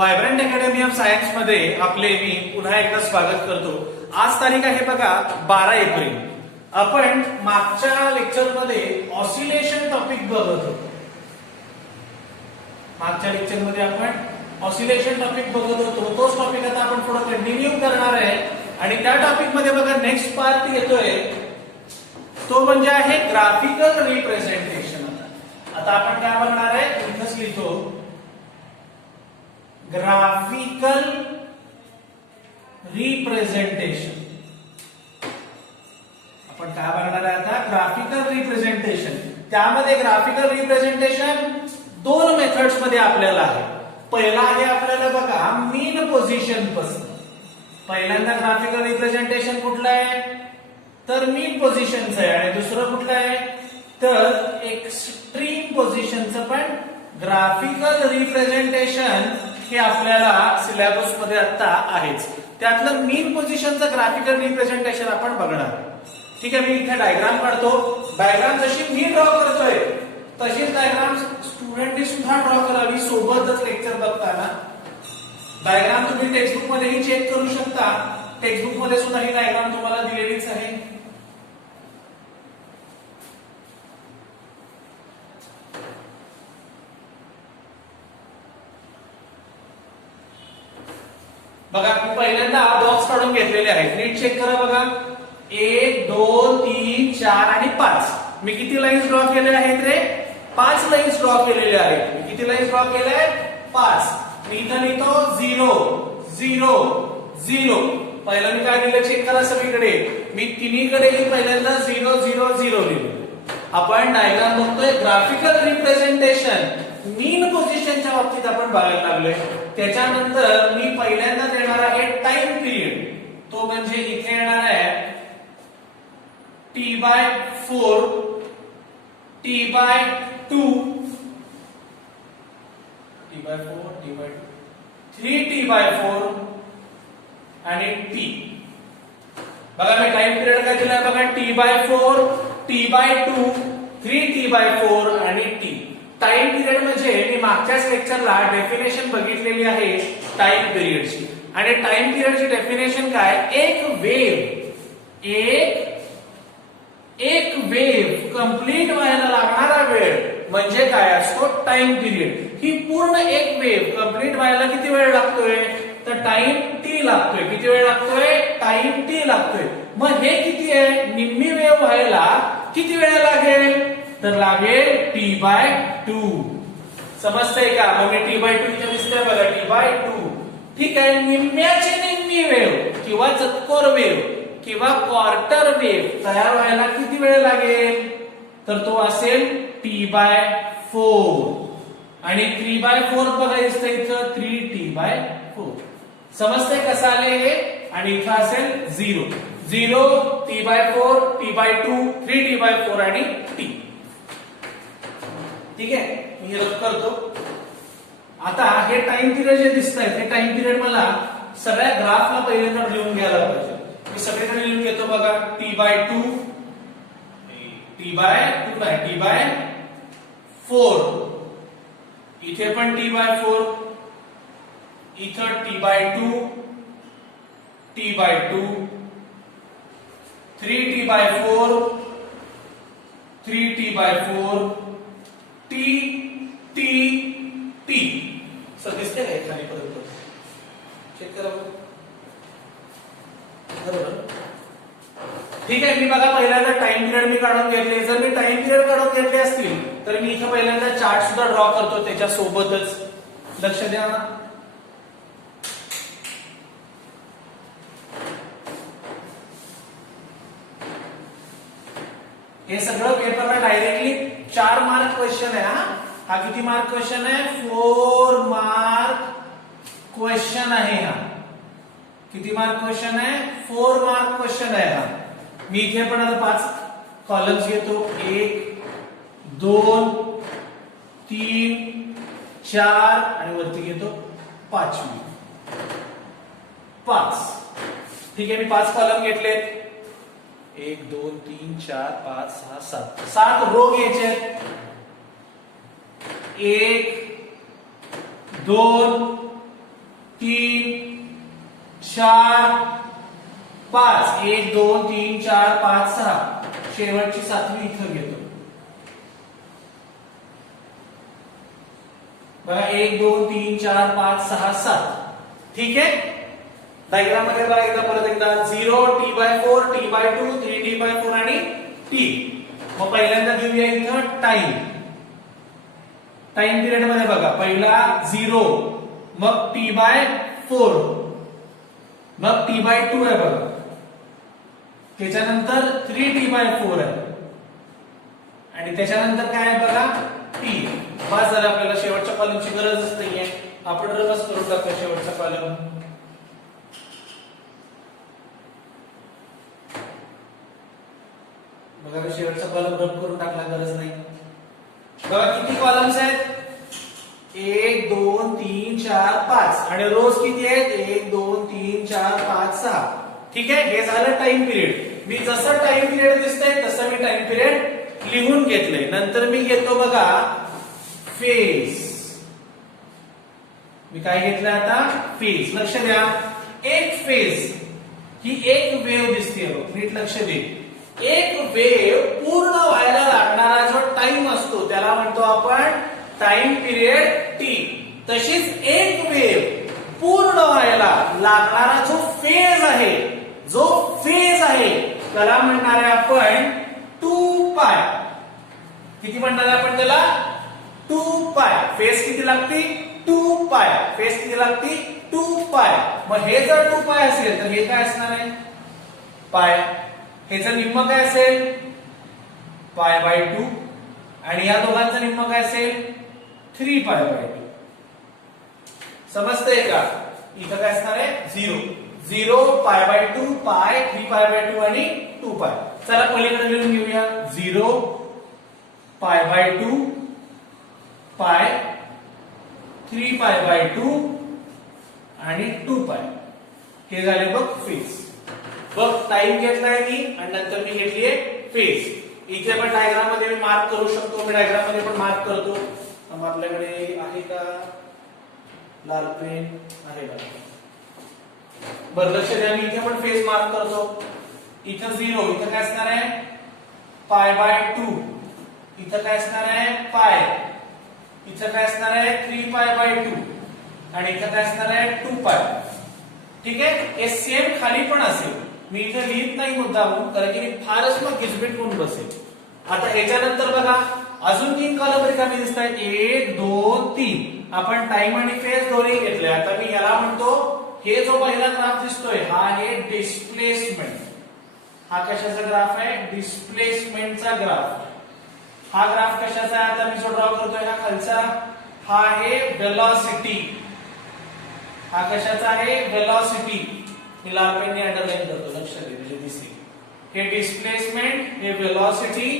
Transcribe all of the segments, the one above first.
Vibrant academy of science मध्ये आपले मी पुन्हा एकदा स्वागत करतो. आज तारीख आहे बघा 12 एप्रिल. आपण मागच्या लेक्चर मध्ये ऑसिलेशन टॉपिक बघत होतो. मागच्या लेक्चर मध्ये आपण ऑसिलेशन टॉपिक बघत होतो. तोच टॉपिक आता आपण थोडं कंटिन्यू करणार आहे आणि त्या टॉपिक मध्ये बघा नेक्स्ट पार्ट येतोय तो म्हणजे आहे ग्राफिकल रिप्रेझेंटेशन. आता आपण काय बघणार आहे इथंच लिहितो ग्राफिकल रिप्रेझेंटेशन. आपण काय बघणार आहे आता ग्राफिकल रिप्रेझेंटेशन. त्यामध्ये ग्राफिकल रिप्रेझेंटेशन दोन मेथड्स मध्ये आपल्याला आहे. पहिला आहे आपल्याला बघा मीन पोझिशन पासून. पहिल्यांदा ग्राफिकल रिप्रेझेंटेशन कुठलं आहे तर मीन पोझिशनचं आहे आणि दुसरं कुठलं आहे तर एक्स्ट्रीम पोझिशनचं. पण ग्राफिकल रिप्रेझेंटेशन हे आपल्याला सिलेबस मध्ये आता आहेच. त्यातलं मीन पोझिशनचं ग्राफिकल रिप्रेझेंटेशन आपण बघणार. ठीक आहे, मी इथे डायग्राम काढतो. डायग्राम जशी मी ड्रॉ करतोय तशीच डायग्राम स्टुडंटनी सुद्धा ड्रॉ करावी सोबतच लेक्चर बघताना. डायग्राम तुम्ही टेक्स्टबुक मध्येही चेक करू शकता. टेक्स्टबुक मध्ये सुद्धा ही डायग्राम तुम्हाला दिलेलीच आहे. बघा मी पहिल्यांदा बॉक्स काढून घेतलेले आहेत. नीट चेक करा बघा. 1 2 3 4 आणि 5. मी किती लाईन्स ड्रॉ केले आहेत रे 5 लाईन्स ड्रॉ केलेले आहेत. मी किती लाईन्स ड्रॉ केले आहेत 5. मी इथं लिहितो 0 0 0. पहिला मी काय लिहिलं चेक करा सगळीकडे. मी तिन्हीकडेही पहिल्यांदा 0 0 0 लिहिलं. आपण डायग्राम बघतोय ग्राफिकल रिप्रेझेंटेशन मीन पोझिशनच्या बाबतीत आपण बघायला लागलोय. त्याच्यानंतर मी पहिल्यांदा देणार आहे टाइम पिरियड. तो म्हणजे इथे येणार आहे T/4 T/2 T/4 T/2 3T/4 आणि T. बघा मी टाइम पिरियड काय दिलाय बघा T/4 T/2 3T/4 आणि T. टाइम पिरियड म्हणजे मी मागच्याच लेक्चरला डेफिनेशन बघितलेली आहे टाइम पिरियडची. आणि टाइम पिरियडची डेफिनेशन काय एक वेव्ह कंप्लीट व्हायला लागणारा वेळ म्हणजे काय असतो टाइम पिरियड. ही पूर्ण एक वेव्ह कंप्लीट व्हायला किती वेळ लागतोय तर टाइम टी लागतोय. किती वेळ लागतोय टाइम टी लागतोय. मग हे किती आहे निम्मी वेव्ह व्हायला किती वेळ लागेल तर लागेल T/2. समजतंय का. मग मी T/2 इथे दिसतंय बघा T/2. ठीक आहे. निम्म्याची निम्मी वेव्ह किंवा चतकोर वेव्ह किंवा क्वार्टर वेव्ह तयार व्हायला किती वेळ लागेल तर तो असेल T/4. आणि 3/4 बघा इथं 3T/4. समजतंय कसं आले हे. आणि इथं असेल 0 0 T/4 T/2 3T/4 आणि T. ठीक आहे, मी रद्द करतो. आता हे टाइम पिरियड जे दिसत आहे ते टाइम पिरियड मला सगळ्या ग्राफला पहिल्यांदा लिहून घ्यायला पाहिजे. मी सगळीकडे लिहून घेतो बघा T/2 T/4 इथे पण T/4 इथं T/2 3T/4 3T/4 T T T. दिसते का खालीपर्यंत चेक करा बरोबर. ठीक आहे. मी बघा पहिल्यांदा टाइम पिरियड मी काढून घेतले. जर मी टाइम पिरियड काढून घेतले असतील तर मी इथं पहिल्यांदा चार्ट सुद्धा ड्रॉ करतो त्याच्या सोबतच. लक्ष द्या. हे सगळं पेपरला डायरेक्टली 4 मार्क क्वेश्चन आहे. हा किती मार्क क्वेश्चन आहे 4 मार्क क्वेश्चन आहे. हा किती मार्क क्वेश्चन आहे 4 मार्क क्वेश्चन आहे. हा मी इथे पण आता 5 कॉलम्स घेतो. 1 2 3 4 आणि वरती घेतो 5. ठीक आहे. मी 5 कॉलम घेतलेत. 1 2 3 4 5 6 7 रो घ्यायचे. 1 2 3 4 5 1 2 3 4 5 6 शेवटची 7वी इथं घेतो बघा 1 2 3 4 5 6 7 ठीक आहे डायग्राम मध्ये बघा एकदा परत एकदा 0 t/4 t/2 3t/4 आणि t मग पहिल्यांदा घेऊया इथं टाइम पिरियड मध्ये बघा पहिला 0 मग t/4 मग t/2 आहे बघा त्याच्यानंतर 3t/4 आहे आणि त्याच्यानंतर काय आहे बघा t बस जर आपल्याला शेवटच्या कॉलमची गरजच नाहीये आपण रबस करून टाकूया शेवटचा कॉलम बघा शेवटचा कॉलम रब करून टाकला गरज नाही बघा किती कॉलम्स आहेत 1 2 3 4 5 आणि रोज किती आहेत 1 2 3 4 5 6 ठीक आहे हे झालं टाइम पिरियड मी जसं टाइम पिरियड दिसतंय तसं मी टाइम पिरियड लिहून घेतलंय नंतर मी घेतो बघा फेज मी काय घेतलं आता फेज लक्ष द्या एक फेज ही एक वेव्ह दिसते नीट लक्ष दे एक वेव्ह पूर्ण व्हायला लागणारा जो टाइम असतो त्याला म्हणतो आपण टाइम पिरियड टी तशीच एक वेव्ह पूर्ण व्हायला लागणारा जो फेज आहे त्याला म्हणणार आहे आपण 2 पाय किती म्हणणार आपण त्याला 2 पाय फेज किती लागते 2 पाय फेज किती लागते 2 पाय मग हे जर 2 पाय असेल तर हे काय असणार आहे पाय ह्याचं निम्म काय असेल π/2 आणि या दोघांचं निम्म काय असेल 3π/2 समजतंय का इथं काय असणार आहे 0 π/2 पाय 3π/2 आणि 2π चला पलीकडे लिहून घेऊया 0 π/2 पाय 3π/2 आणि 2π हे झाले बघ फेज बघ टाइम घेतलाय मी आणि नंतर मी घेतलीये फेज इथे पण डायग्राम मध्ये मी मार्क करू शकतो मी डायग्राम मध्ये पण मार्क करतो आपल्याकडे आहे का लाल पेन आहे का बरं लक्ष द्या मी इथे पण फेज मार्क करतो इथं 0 इथं काय असणार आहे π/2 इथं काय असणार आहे पाय इथं काय असणार आहे 3π/2 आणि इथं काय असणार आहे 2π ठीक आहे हे सेम खाली पण असेल मी इथे लिहित नाही मुद्दामून कारण की मी फारच मग गिजबिट होऊन बसेल आता ह्याच्यानंतर बघा अजून 3 कॉलम रिकामी दिसत आहेत 1 2 3 आपण टाइम आणि फेज दोन्ही घेतले आता मी याला म्हणतो हे जो पहिला ग्राफ दिसतोय हा आहे डिस्प्लेसमेंट हा कशाचा ग्राफ आहे डिस्प्लेसमेंटचा ग्राफ हा ग्राफ कशाचा आहे आता मी जो ड्रॉ करतोय हा खालचा हा आहे वेलोसिटी हा कशाचा आहे वेलोसिटी मी लाल पेनने अंडरलाइन करतो लक्ष दे म्हणजे दिसेल हे डिस्प्लेसमेंट हे वेलोसिटी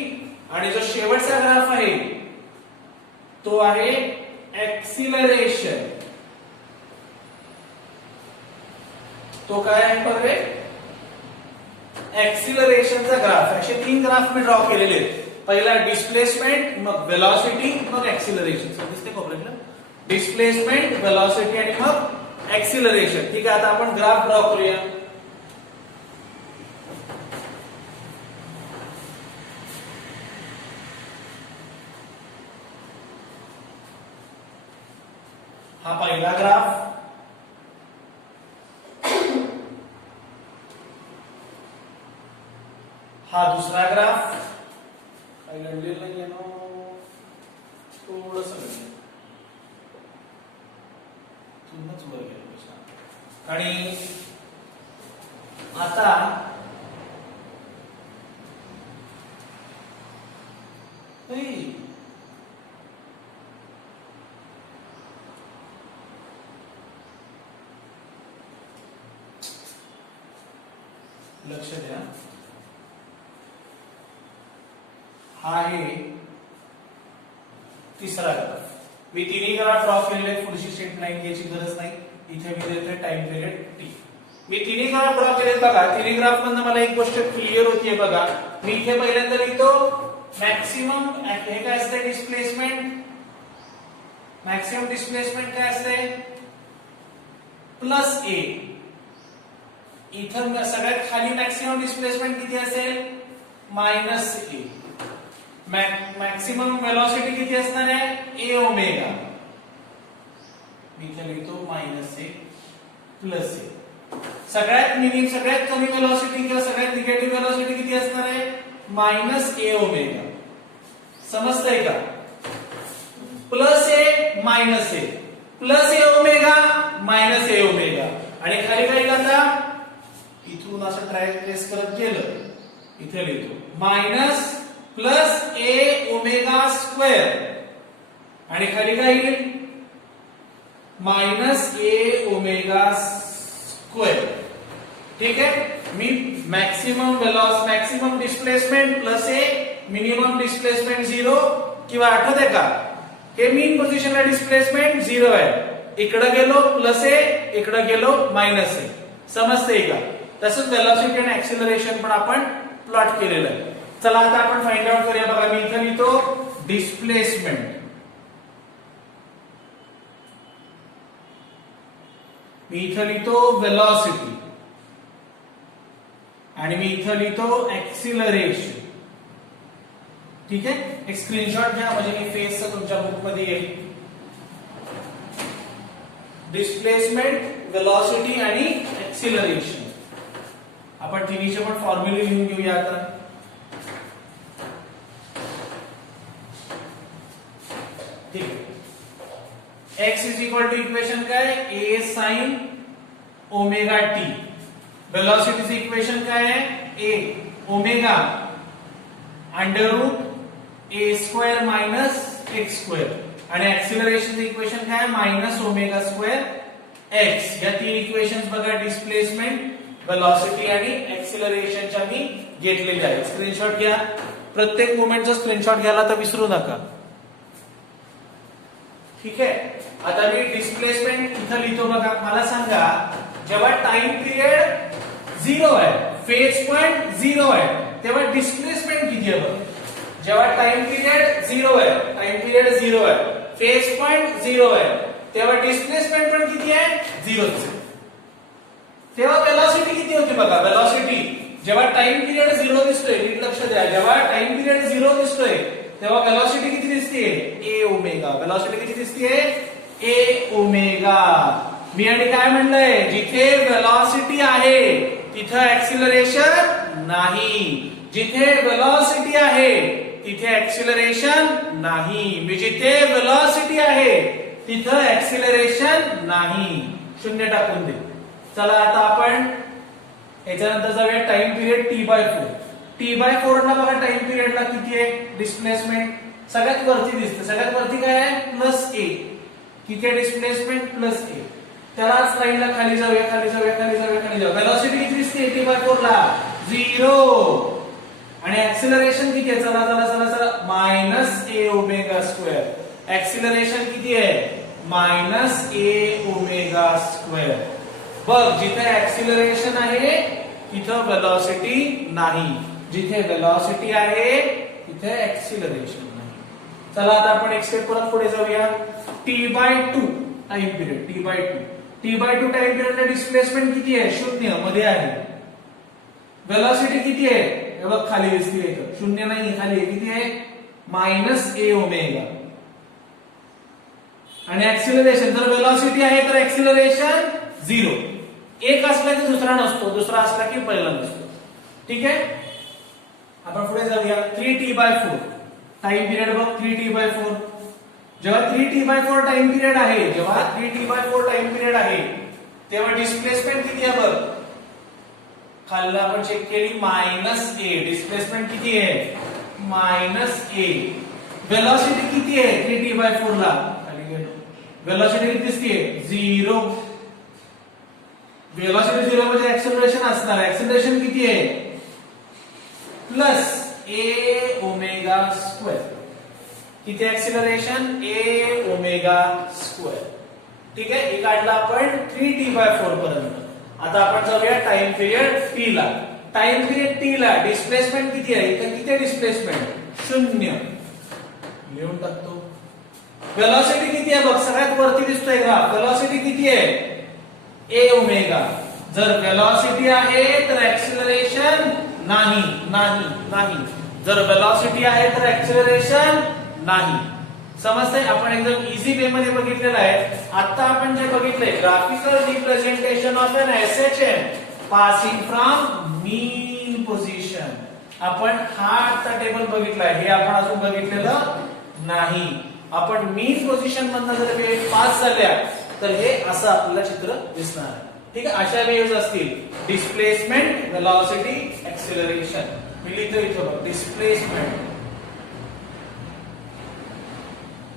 आणि जो शेवटचा ग्राफ आहे तो आहे एक्सिलरेशन तो काय आहे बघा एक्सिलरेशनचा ग्राफ असे 3 ग्राफ मी ड्रॉ केलेले आहेत पहिला डिस्प्लेसमेंट मग वेलोसिटी मग एक्सिलरेशन दिसते कोपऱ्याला डिस्प्लेसमेंट वेलोसिटी आणि मग एक्सिलरेशन ठीक आहे आता आपण ग्राफ ड्रॉ करूया हा पहिला ग्राफ हा दुसरा ग्राफ काही घडलेलं नाहीये ना थोडंसं आणि आता लक्ष द्या हा आहे तिसरा ग्राफ मी तिन्ही ग्राफ ड्रॉ केलेले पुढची स्टेप लाईन घ्यायची गरज नाही इथे मी देतोय टाइम पिरियड टी मी तिन्ही ग्राफ ड्रॉ केले बघा तिन्ही ग्राफ मधनं मला एक गोष्ट क्लिअर होतीये बघा मी इथे पहिल्यांदा लिहितो मॅक्सिमम हे काय असते डिस्प्लेसमेंट मॅक्सिमम डिस्प्लेसमेंट काय असते प्लस ए. इथं सगळ्यात खाली मॅक्सिमम डिस्प्लेसमेंट किती असेल? मायनस ए. मॅक्सिमम वेलोसिटी किती असणार आहे? ए ओमेगा. मी इथे लिहितो मायनस ए प्लस ए. सगळ्यात कमी वेलोसिटी किंवा सगळ्यात निगेटिव्ह वेलोसिटी किती असणार आहे? मायनस ए ओमेगा. समजतंय का? प्लस ए मायनस ए, प्लस ए ओमेगा मायनस ए ओमेगा. आणि खाली काय करता? इथून असं ट्रेस करत गेलं, इथे लिहितो मायनस प्लस ए ओमेगा स्क्वेअर. आणि खाली काय येईल? मायनस ए ओमेगा स्क्वेअर. ठीक आहे. मी मॅक्सिमम डिस्प्लेसमेंट प्लस ए, मिनिमम डिस्प्लेसमेंट 0, किंवा आठवते का हे मीन पोझिशनला डिस्प्लेसमेंट 0 आहे. इकडे गेलो प्लस ए, इकडे गेलो मायनस ए. समजतंय का? तसंच वेलोसिटी आणि ऍक्सिलरेशन पण आपण प्लॉट केलेलं आहे. चला आता आपण फाइंड आउट करूया. बघा मी इथे लिहितो डिस्प्लेसमेंट, मी इथे लिहितो वेलोसिटी, आणि मी इथे लिहितो ऍक्सिलरेशन. ठीक आहे. एक स्क्रीनशॉट घ्या म्हणजे मी फेसचं तुमच्या बुक मध्ये येईल. डिस्प्लेसमेंट, वेलोसिटी आणि ऍक्सिलरेशन. आपण तिन्हीचे पण फॉर्म्युले लिहून घेऊया आता. ठीक आहे. x is equal to equation काय? a sine omega T. वेलोसिटीचं इक्वेशन काय आहे? a omega under root a square minus x square. आणि ऍक्सिलरेशनचं इक्वेशन काय? Minus omega square x. या तीन इक्वेशन्स बघा, डिस्प्लेसमेंट, वेलोसिटी आणि ऍक्सिलरेशनच्या मी घेतलेले आहेत. स्क्रीनशॉट घ्या. प्रत्येक मोमेंटचा स्क्रीनशॉट घ्यायला तर विसरू नका. ठीक आहे. आता मी डिस्प्लेसमेंट इथं लिहितो. बघा मला सांगा, जेव्हा टाइम पिरियड 0 आहे, फेज पॉइंट 0 आहे, तेव्हा डिस्प्लेसमेंट किती आहे? जेव्हा टाइम पिरियड 0 आहे, फेज पॉइंट 0 आहे, तेव्हा डिस्प्लेसमेंट पण किती आहे? 0. तेव्हा वेलोसिटी किती होती? बघा वेलोसिटी जेव्हा टाइम पिरियड 0 दिसतोय, नीट लक्ष द्या, जेव्हा टाइम पिरियड 0 दिसतोय तेव्हा वेलोसिटी किती दिसते? ए ओमेगा. वेलोसिटी किती दिसते? ए ओमेगा. मी आणि काय म्हणलंय? जिथे वेलोसिटी आहे तिथे ऍक्सिलरेशन नाही, जिथे वेलोसिटी आहे तिथे ऍक्सिलरेशन नाही. मी जिथे वेलोसिटी आहे तिथे ऍक्सिलरेशन नाही. 0 टाकून दे. चला आता आपण याच्यानंतर जाऊया टाइम पिरियड t/4. t/4 ला बघा टाइम पिरियडला किती आहे डिस्प्लेसमेंट? सगळ्यात वरती दिसते. सगळ्यात वरती काय आहे? प्लस ए. किती आहे डिस्प्लेसमेंट? प्लस ए. त्यालाच लाईनला खाली जाऊया, खाली जाऊया, खाली जाऊया, खाली जाऊया. वेलोसिटी किती दिसते t/4 ला? 0. आणि ऍक्सिलरेशन किती आहे? चला चला चला चला, मायनस ए ओमेगा स्क्वेअर. ऍक्सिलरेशन किती आहे? मायनस ए ओमेगा स्क्वेअर. बघ, जिथे ऍक्सिलरेशन आहे तिथे वेलोसिटी नाही, जिथे वेलोसिटी आहे तिथे ऍक्सिलरेशन नाही. चला आता आपण एक स्टेप परत पुढे जाऊया. t/2 time period. t/2 time पिरियडला डिस्प्लेसमेंट किती आहे? 0 मध्ये आहे. वेलोसिटी किती आहे? हे बघ खाली दिसते इथं. 0 नाही, खाली किती आहे? मायनस ए ओमेगा. आणि ऍक्सिलरेशन, जर वेलोसिटी आहे तर ऍक्सिलरेशन 0. एक असला की दुसरा नसतो, दुसरा असला की पहिला नसतो. ठीक आहे. आपण पुढे जाऊया. 3t/4 टाइम पिरियड बघ. 3t/4 जेव्हा 3t/4 टाइम पिरियड आहे, जेव्हा 3t/4 टाइम पिरियड आहे तेव्हा डिस्प्लेसमेंट किती आहे बघ? खालला आपण चेक केली, मायनस ए. डिस्प्लेसमेंट किती आहे? मायनस ए. वेलोसिटी किती आहे 3t/4 ला? खाली गेलो. वेलोसिटी किती दिसते? 0. वेलोसिटी 0 म्हणजे ऍक्सिलरेशन असणार. ऍक्सिलरेशन किती आहे? प्लस ए ओमेगा स्क्वेअर. किती ऍक्सिलरेशन? ए ओमेगा स्क्वेअर. ठीक आहे. हे काढलं आपण 3t/4 पर्यंत. आता आपण जाऊया टाइम पिरियड टी ला. टाइम पिरियड टी ला डिस्प्लेसमेंट किती आहे? इथे किती डिस्प्लेसमेंट? 0. लिहून टाकतो. वेलोसिटी किती आहे बघ? सगळ्यात वरती दिसतोय ग्राफ. वेलोसिटी किती आहे? ए ओमेगा. जर वेलॉसिटी आहे तर ऍक्सिलरेशन नाही नाही नाही. जर वेलॉसिटी आहे तर ऍक्सिलरेशन नाही. समजतंय. आपण एकदम इझी वे मध्ये बघितलेलं आहे. आता आपण जे बघितलंय graphical representation of an SHM passing from mean position. आपण हा आता टेबल बघितलाय, हे आपण अजून बघितलेलं नाही. आपण मीन पोझिशन मधनं जर वेव्ह पास झाल्या तर हे असं आपल्याला चित्र दिसणार आहे. ठीक आहे. अशा वेव्हज असतील डिस्प्लेसमेंट, वेलॉसिटी, ऍक्सिलरेशन. मी लिहितो इथं बघ डिस्प्लेसमेंट,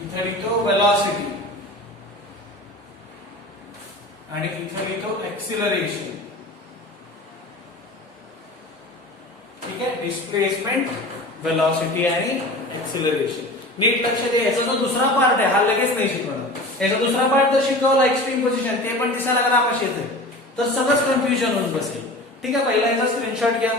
इथं लिहितो वेलॉसिटी आणि इथं लिहितो ऍक्सिलरेशन. ठीक आहे. डिस्प्लेसमेंट, वेलॉसिटी आणि ऍक्सिलरेशन. नीट लक्ष द्या. याचा जो दुसरा पार्ट आहे हा लगेच नाही शिकवणार. याचा दुसरा पार्ट जर शिकवला एक्स्ट्रीम पोझिशन ते पण दिसायला लागला आकाश येते तर सगळंच कन्फ्युजन होऊन बसेल. ठीक आहे. पहिला याचा स्क्रीनशॉट घ्या.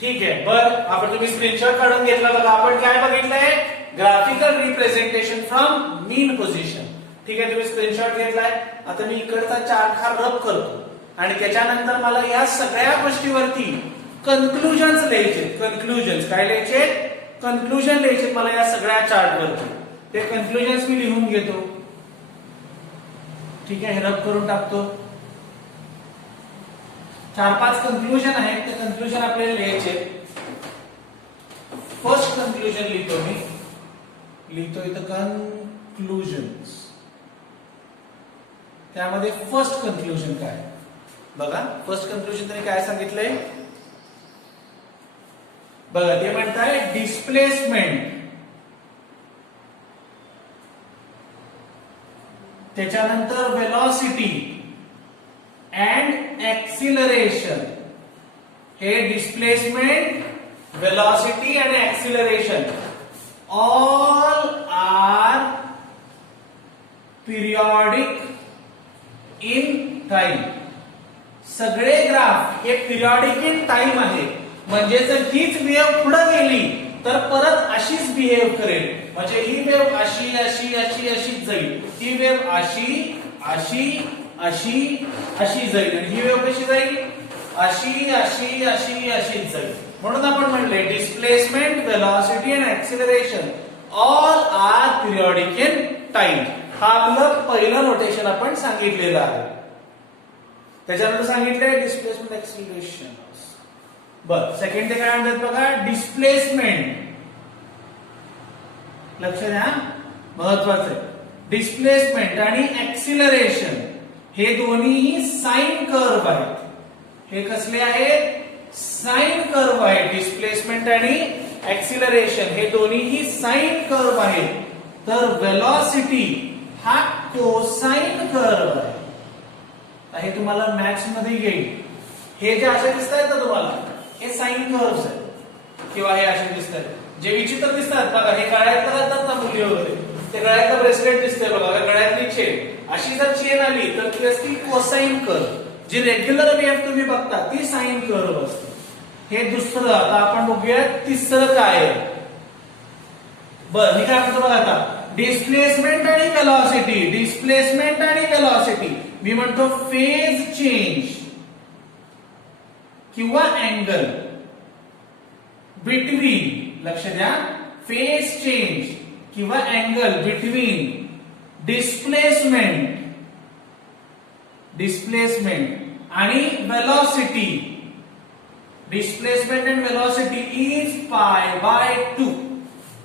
ठीक आहे. बर आपण तुम्ही स्क्रीनशॉट काढून घेतला बघा. आपण काय बघितलंय graphical representation from mean position. ठीक आहे. तुम्ही स्क्रीनशॉट घेतलाय. आता मी इकडचा चार्ट हा रब करतो आणि त्याच्यानंतर मला या सगळ्या गोष्टीवरती कन्क्लुजन्स लिहायचे. कन्क्लुजन्स काय लिहायचे? कन्क्लुजन लिहायचे मला या सगळ्या चार्ट वरती. ते कन्क्लुजन्स मी लिहून घेतो. ठीक आहे. हे रब करून टाकतो. 4-5 कन्क्लुजन आहेत. ते कन्क्लुजन आपल्याला लिहायचे. फर्स्ट कन्क्लुजन लिहितो मी. लिहितो इथं कन्क्लुजन्स. त्यामध्ये फर्स्ट कन्क्लुजन काय बघा. फर्स्ट कन्क्लुजन त्यांनी काय सांगितलंय बघा. ते म्हणताय डिस्प्लेसमेंट, त्याच्यानंतर वेलॉसिटी अँड ऍक्सिलरेशन. हे डिस्प्लेसमेंट, वेलॉसिटी आणि acceleration all are periodic in time. सगळे ग्राफ हे पिरियॉडिक इन टाइम आहे. म्हणजे जर हीच वेव्ह पुढे गेली तर परत अशीच बिहेव करेल. म्हणजे ही वेव्ह अशी अशी अशी अशीच जाईल. ही वेव्ह अशी अशी अशी अशी जाईल आणि ही वेव्ह कशी जाईल अशी अशी अशी अशीच जाईल. म्हणून आपण म्हणले displacement, velocity and acceleration all are periodic in time. हा आपलं पहिलं नोटेशन आपण सांगितलेलं आहे. त्याच्यानंतर सांगितलंय डिस्प्लेसमेंट, ऍक्सिलरेशन. बर सेकंड ते काय म्हणतात बघा. डिस्प्लेसमेंट, लक्ष द्या महत्वाचं आहे. डिस्प्लेसमेंट आणि ऍक्सिलरेशन हे दोन्ही साइन कर्व आहेत. हे कसले आहेत? साइन कर्व आहेत. डिस्प्लेसमेंट आणि ऍक्सिलरेशन हे दोन्हीही साइन कर्व आहेत. तर वेलॉसिटी हा कोसाइन कर्व आहे. हे तुम्हाला मॅथ्स मध्ये येईल. हे जे असे दिसत आहेत ना तुम्हाला हे साइन कर्व्स आहेत किंवा हे असे दिसत आहेत. जे विचित्र दिसतात बघा. हे गळ्यातलं घालतात ना मुली वगैरे, ते गळ्यातलं ब्रेसलेट दिसतंय बघा. गळ्यातली चेन अशी जर चेन आली तर ती असती कोसाइन कर्व. जी रेग्युलर वेव्ह तुम्ही बघता ती साइन कर्व असते. हे दुसरं. आता आपण बघूया तिसरं काय आहे. बर मी काय म्हणतो बघा. आता डिस्प्लेसमेंट आणि वेलॉसिटी. डिस्प्लेसमेंट आणि वेलॉसिटी मी म्हणतो फेज चेंज किंवा अँगल बिटवीन. लक्ष द्या. फेज चेंज किंवा अँगल बिटवीन डिस्प्लेसमेंट आणि velocity. Displacement and velocity is π/2.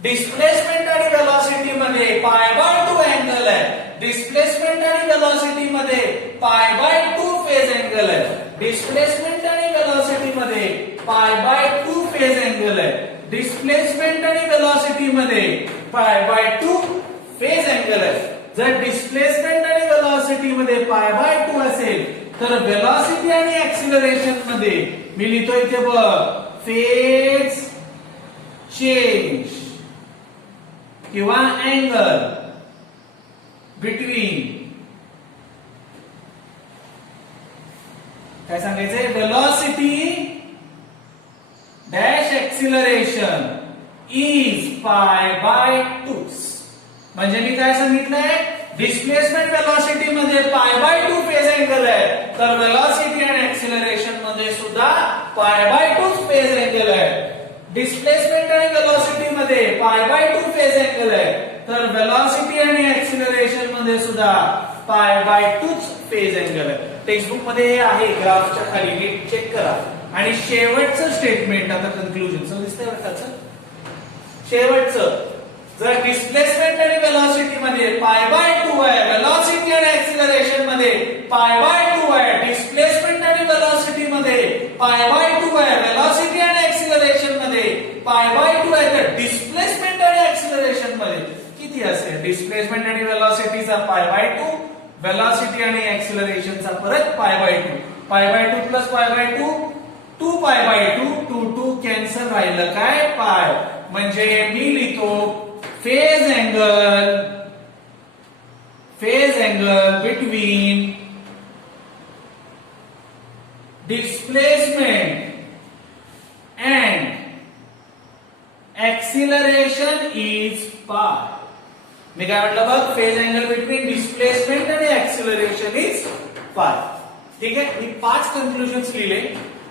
Displacement आणि वेलॉसिटी मध्ये π/2 अँगल आहे. डिस्प्लेसमेंट आणि वेलॉसिटी मध्ये π/2 फेज अँगल आहे. डिस्प्लेसमेंट आणि वेलॉसिटी मध्ये π/2 फेज अँगल आहे. डिस्प्लेसमेंट आणि वेलॉसिटी मध्ये π/2 फेज अँगल आहे. जर डिस्प्लेसमेंट आणि वेलॉसिटी मध्ये π/2 असेल तर वेलॉसिटी आणि ऍक्सिलरेशन मध्ये मी लिहितो इथे बघ फेज चेंज किंवा अँगल बिटवीन काय सांगायचंय velocity dash acceleration is pi by 2. म्हणजे मी काय सांगितलंय, डिस्प्लेसमेंट वेलॉसिटी मध्ये पाय बाय 2 फेज अँगल आहे, तर वेलॉसिटी आणि ऍक्सिलरेशन मध्ये सुद्धा पाय बाय 2 फेज अँगल आहे. डिस्प्लेसमेंट आणि वेलॉसिटी मध्ये पाय बाय 2 फेज अँगल आहे, तर वेलॉसिटी आणि ऍक्सिलरेशन मध्ये सुद्धा पाय बाय 2 फेज अँगल आहे. टेक्स्टबुक मध्ये हे आहे, ग्राफच्या खाली नीट चेक करा. आणि शेवटचं स्टेटमेंट, आता कन्क्लुजन दिसतंय वाटतं, शेवटचं, जर डिस्प्लेसमेंट आणि वेलॉसिटी मध्ये पाय बाय 2 आहे, वेलॉसिटी आणि ऍक्सिलरेशन मध्ये पाय बाय 2 आहे, डिस्प्लेसमेंट आणि वेलॉसिटी मध्ये पाय बाय 2 आहे, वेलॉसिटी आणि ऍक्सिलरेशन मध्ये पाय बाय 2 आहे, तर डिस्प्लेसमेंट आणि ऍक्सिलरेशन मध्ये किती असेल? डिस्प्लेसमेंट आणि वेलॉसिटीचा पाय बाय 2, वेलॉसिटी आणि ऍक्सिलरेशनचा परत pi by 2. Pi by 2 plus pi by 2, 2 pi by 2, 2 2 cancel, राहिलं काय? पाय. म्हणजे मी लिहितो phase angle between displacement and acceleration is पाय. मी काय म्हटलं बघ, फेज अँगल बिटवीन डिस्प्लेसमेंट आणि ऍक्सिलरेशन इज पाय. ठीक आहे, मी 5 कन्क्लुजन्स लिहिले.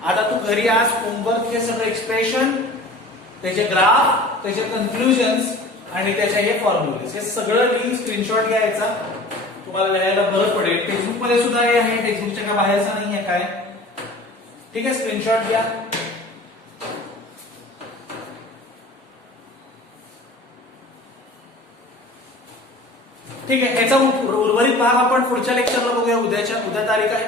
आता तू घरी आज होमवर्क हे सगळं एक्सप्रेशन, त्याचे ग्राफ, त्याचे कन्क्लुजन्स आणि त्याच्या हे फॉर्म्युलेस हे सगळं लिही, स्क्रीनशॉट घ्यायचा, तुम्हाला लिहायला बरं पडेल. टेक्स्टबुक मध्ये सुद्धा हे आहे, टेक्स्टबुकच्या काय बाहेरचा नाही आहे काय. ठीक आहे, स्क्रीनशॉट घ्या. ठीक आहे, याचा उर्वरित भाग आपण पुढच्या लेक्चरला बघूया. उद्या तारीख आहे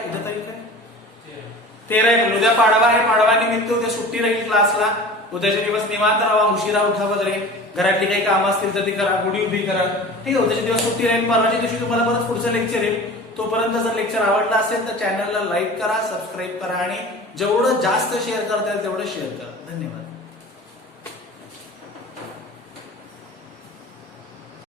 13 एप्रिल. उद्या पाडवा आहे, पाडवानिमित्त उद्या सुट्टी राहील क्लासला. उद्याचे दिवस निवांत राहा, उशिरा उठा वगैरे, घरातली काही कामं असतील तर ती करा, गुढी उभी करा. ठीक आहे, उद्याचे दिवस सुट्टी राहील. परवाच्या दिवशी तुम्हाला परत पुढचं लेक्चर येईल. तोपर्यंत जर लेक्चर आवडला असेल तर चॅनलला लाईक करा, सबस्क्राईब करा आणि जेवढं जास्त शेअर करता येईल तेवढं शेअर करा. धन्यवाद.